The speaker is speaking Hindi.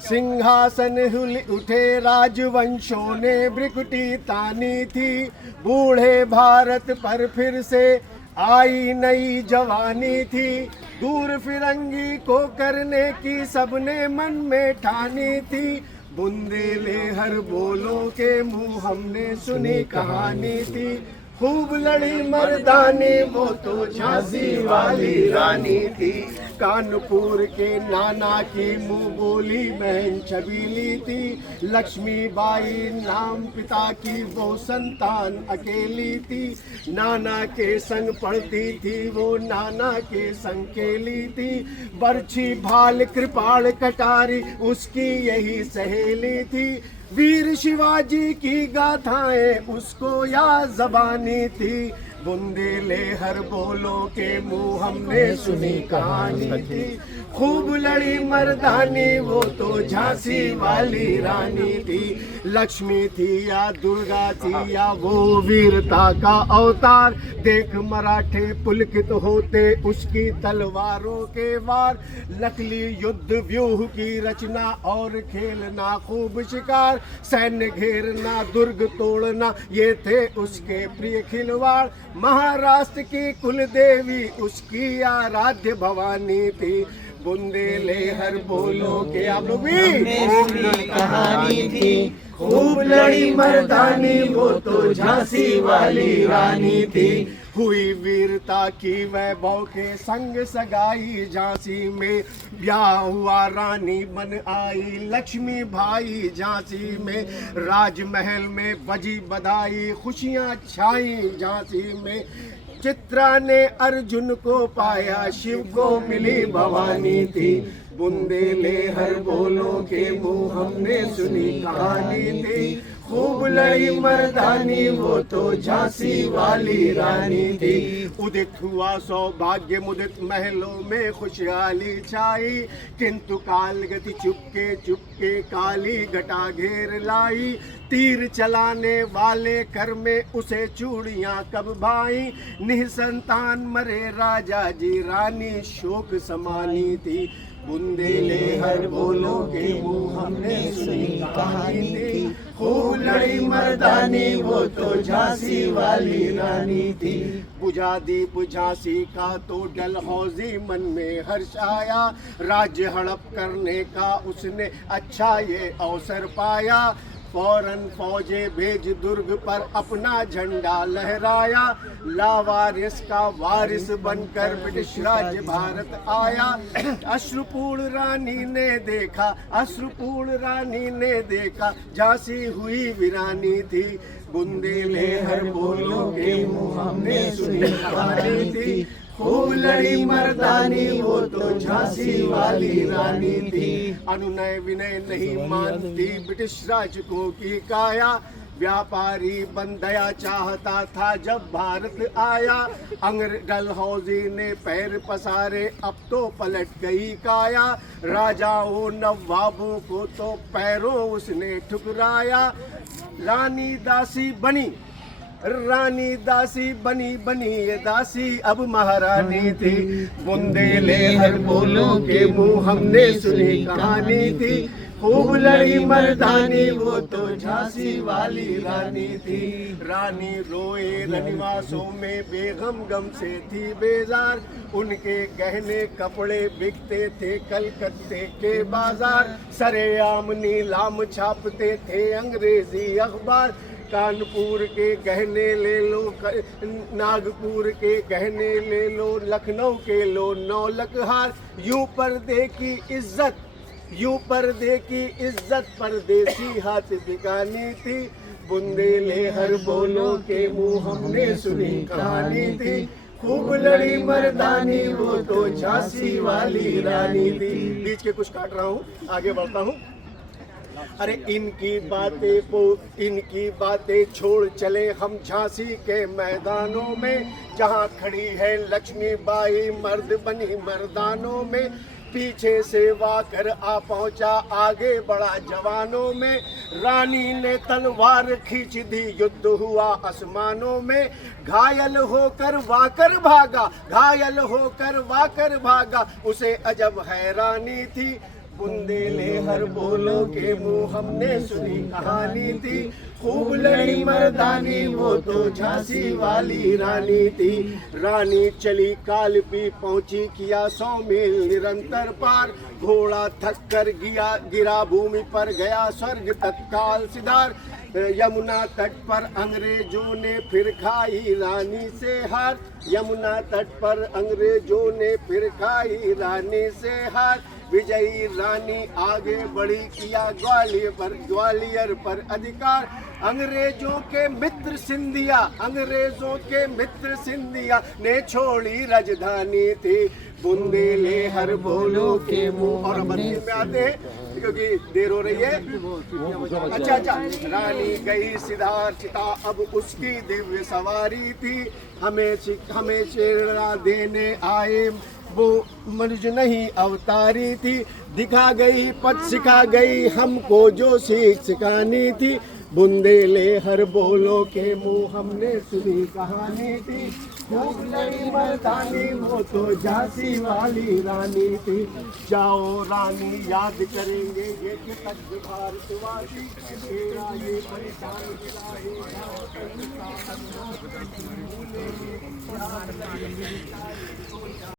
सिंहासन हिल उठे राजवंशों ने ब्रिकुटी तानी थी, बूढ़े भारत पर फिर से आई नई जवानी थी। दूर फिरंगी को करने की सबने मन में ठानी थी, बुंदेले हर बोलों के मुंह हमने सुनी कहानी थी। खूब लड़ी मर्दानी वो तो झांसी वाली रानी थी, कानपुर के नाना की मुंह बोली बहन छबीली थी। लक्ष्मीबाई नाम पिता की वो संतान अकेली थी, नाना के संग पढ़ती थी वो नाना के संग खेली थी। बरछी भाल कृपाल कटारी उसकी यही सहेली थी, वीर शिवाजी की गाथाएं उसको याद ज़बानी थी। बुंदेले हर बोलों के मुंह हमने सुनी कहानी थी, खूब लड़ी मर्दानी वो तो झांसी वाली रानी थी। लक्ष्मी थी या दुर्गा थी या वो वीरता का अवतार, देख मराठे पुलकित होते उसकी तलवारों के वार। नकली युद्ध व्यूह की रचना और खेलना खूब शिकार, सैन्य घेरना दुर्ग तोड़ना ये थे उसके प्रिय खिलवाड़। महाराष्ट्र की कुल देवी उसकी आराध्य भवानी थी, बुंदेले हर बोलों के आप लोग भी कहानी थी। खूब लड़ी मर्दानी वो तो झांसी वाली रानी थी, हुई वीरता की वैभव के संग सगाई झांसी में। ब्याह हुआ रानी बन आई लक्ष्मी भाई झांसी में, राजमहल में बजी बधाई खुशियां छाई झांसी में। चित्रा ने अर्जुन को पाया शिव को मिली भवानी थी, बुंदेले हर बोलों के मुंह हमने सुनी कहानी थी। खूब लड़ी मर्दानी वो तो झांसी वाली रानी थी। उदित हुआ सौभाग्य मुदित महलों में खुशहाली छाई, किंतु काल गति चुपके चुपके काली घटा घेर लाई। तीर चलाने वाले कर में उसे चूड़ियां कब भाई, निसंतान मरे राजा जी रानी शोक समानी थी। बुंदेले हर बोलों के मुंह हमने सुनी कहानी थी, खूब लड़ी मर्दानी वो तो झांसी वाली रानी थी। बुझा दीप झांसी का तो डलहौजी मन में हर्ष आया, राज्य हड़प करने का उसने अच्छा ये अवसर पाया। फौरन फौजे भेज दुर्ग पर अपना झंडा लहराया, लावारिस का वारिस बनकर ब्रिटिश राज्य भारत आया। अश्रुपूर्ण रानी ने देखा, अश्रुपूर्ण रानी ने देखा, झांसी हुई वीरानी थी। बुंदेले हर बोलों के मुंह हमने सुनी कहानी थी, खूब लड़ी मर्दानी वो तो झांसी वाली रानी थी। अनुनय विनय नहीं मानती ब्रिटिश शासकों की काया, व्यापारी बंदया चाहता था जब भारत आया। अंग्रेज डलहौजी ने पैर पसारे अब तो पलट गई काया, राजाओं नवाबों को तो पैरों उसने ठुकराया। रानी दासी बनी, रानी दासी बनी बनी ये दासी अब महारानी थी। बुंदेले हर बोलों के मुंह हमने सुनी कहानी थी, खूब लड़ी मर्दानी वो तो झांसी वाली रानी थी। रानी रोए रनिवासों में बेगम गम से थी बेजार, उनके गहने कपड़े बिकते थे कलकत्ते के बाजार। सरेआम नीलाम छापते थे अंग्रेजी अखबार, कानपुर के गहने ले लो, नागपुर के गहने ले लो, लखनऊ के लो 9 लाख हार। यूं पर्दे की इज्जत, यूं पर्दे की इज्जत परदेसी हाथ बिकानी थी। बुंदेले हर बोलों के मुंह हमने सुनी कहानी थी, खूब लड़ी मर्दानी वो तो झांसी वाली रानी थी। बीच के कुछ काट रहा हूँ, आगे बढ़ता हूँ। अरे इनकी बातें छोड़ चले हम झांसी के मैदानों में, जहाँ खड़ी है लक्ष्मीबाई मर्द बनी मर्दानों में। पीछे से वाकर आ पहुंचा, आगे बढ़ा जवानों में। रानी ने तलवार खींच दी, युद्ध हुआ आसमानों में। घायल होकर वाकर भागा, घायल होकर वाकर भागा, उसे अजब हैरानी थी। बुंदेले हर बोलो के मुंह हमने सुनी कहानी थी, खूब लड़ी मर्दानी वो तो झांसी वाली रानी थी। रानी चली कालपी पहुंची किया 100 मील निरंतर पार, घोड़ा थक कर गिरा भूमि पर गया स्वर्ग तत्काल सिधार। यमुना तट पर अंग्रेजों ने फिर खाई रानी से हार, यमुना तट पर अंग्रेजों ने फिर खाई रानी से हार। विजयी रानी आगे बढ़ी किया ग्वालियर पर अधिकार। अंग्रेजों के मित्र सिंधिया, अंग्रेजों के मित्र सिंधिया ने छोड़ी राजधानी थी, बुंदेले हर बोलो के मुंह। और मंदिर में आते हैं क्योंकि देर हो रही है। अच्छा, रानी गई सिद्धार्थिता अब उसकी दिव्य सवारी थी, हमें चेहरा देने आए वो मनुष्य नहीं अवतारी थी। दिखा गई पथ सिखा गई हमको जो सीख सिखानी थी, बुंदेले हर बोलो के मुंह हमने सुनी कहानी थी। खूब लड़ी मर्दानी वो तो झांसी वाली रानी थी। जाओ रानी याद करेंगे ये कृतज्ञ भारतवासी, तेरा ये परिचान